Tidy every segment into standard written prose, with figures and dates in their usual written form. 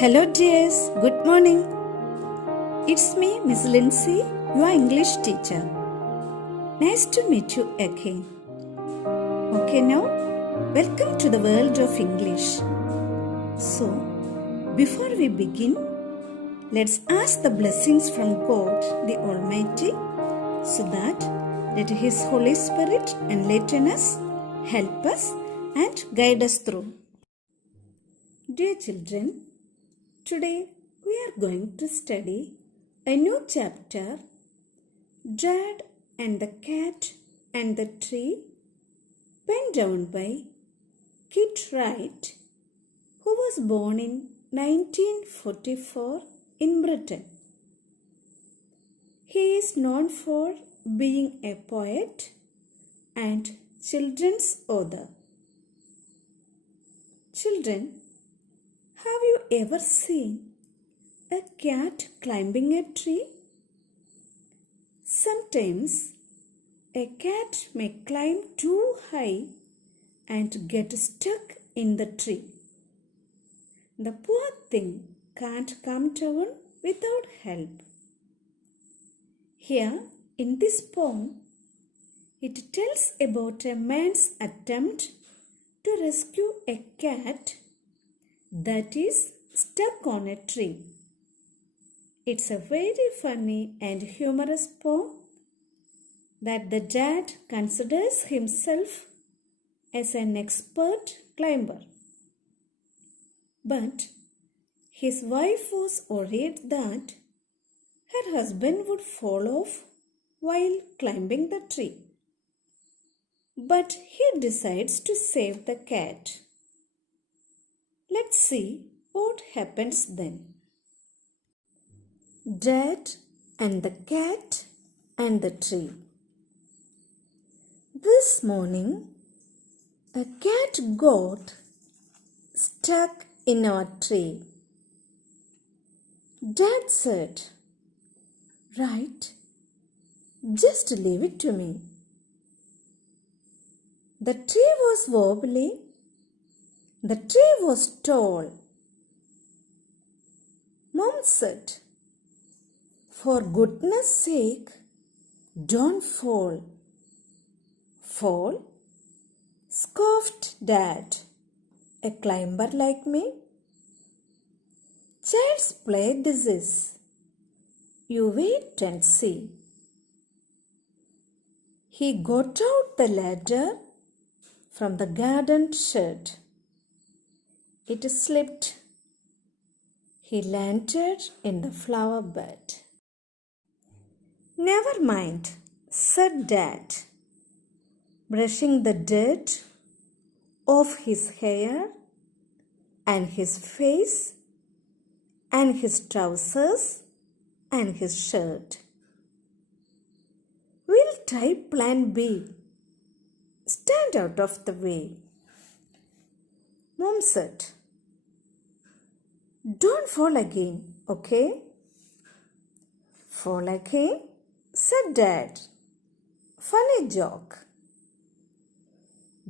Hello dears, good morning. It's me, Miss Lincy, your English teacher. Nice to meet you again. Okay, now, welcome to the world of English. So, before we begin, let's ask the blessings from God the Almighty so that let His Holy Spirit enlighten us, help us, and guide us through. Dear children, today we are going to study a new chapter, Dad and the Cat and the Tree, penned down by Kit Wright, who was born in 1944 in Britain. He is known for being a poet and children's author. Children, have you ever seen a cat climbing a tree? Sometimes a cat may climb too high and get stuck in the tree. The poor thing can't come down without help. Here in this poem, it tells about a man's attempt to rescue a cat that is stuck on a tree. It's a very funny and humorous poem that the dad considers himself as an expert climber. But his wife was worried that her husband would fall off while climbing the tree. But he decides to save the cat. Let's see what happens then. Dad and the Cat and the Tree. This morning, a cat got stuck in our tree. Dad said, "Right, just leave it to me." The tree was wobbly. The tree was tall. Mom said, "For goodness sake, don't fall." "Fall?" scoffed Dad. "A climber like me? Child's play this is. You wait and see." He got out the ladder from the garden shed. It slipped. He landed in the flower bed. "Never mind," said Dad, brushing the dirt off his hair and his face and his trousers and his shirt. "We'll try plan B. Stand out of the way." Mom said, "Don't fall again, okay?" "Fall again?" said Dad. "Funny joke."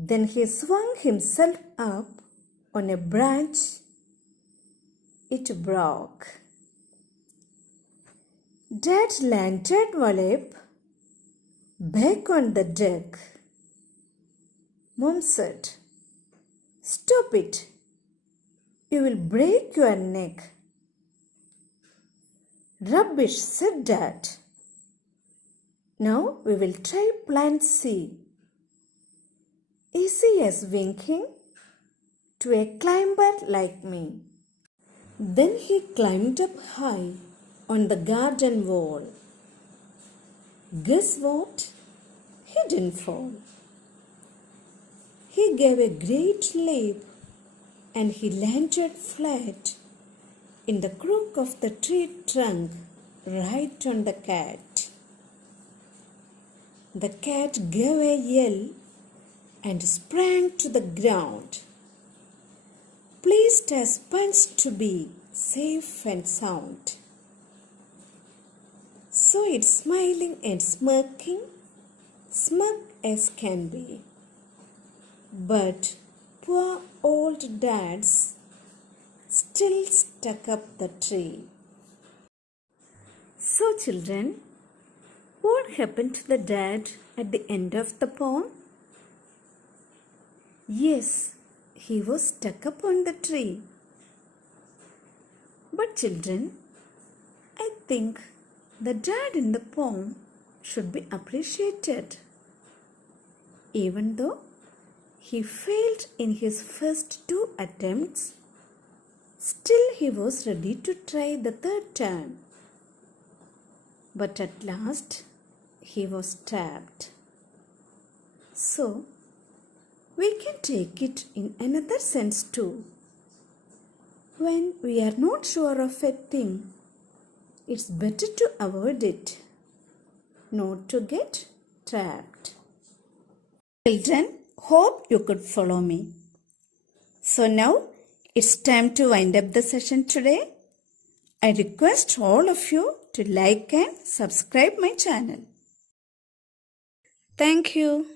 Then he swung himself up on a branch. It broke. Dad landed Walip back on the deck. Mom said, "Stop it. You will break your neck." "Rubbish," said Dad. "Now we will try plan C. Easy as winking to a climber like me." Then he climbed up high on the garden wall. Guess what? He didn't fall. He gave a great leap and he landed flat in the crook of the tree trunk right on the cat. The cat gave a yell and sprang to the ground, pleased as punch to be safe and sound. So it's smiling and smirking, smug as can be. But poor old Dad's still stuck up the tree. So children, what happened to the dad at the end of the poem? Yes, he was stuck up on the tree. But children, I think the dad in the poem should be appreciated. Even though he failed in his first 2 attempts, still he was ready to try the 3rd time. But at last, he was trapped. So, we can take it in another sense too. When we are not sure of a thing, it's better to avoid it, not to get trapped. Children, hope you could follow me. So now, it's time to wind up the session today. I request all of you to like and subscribe my channel. Thank you.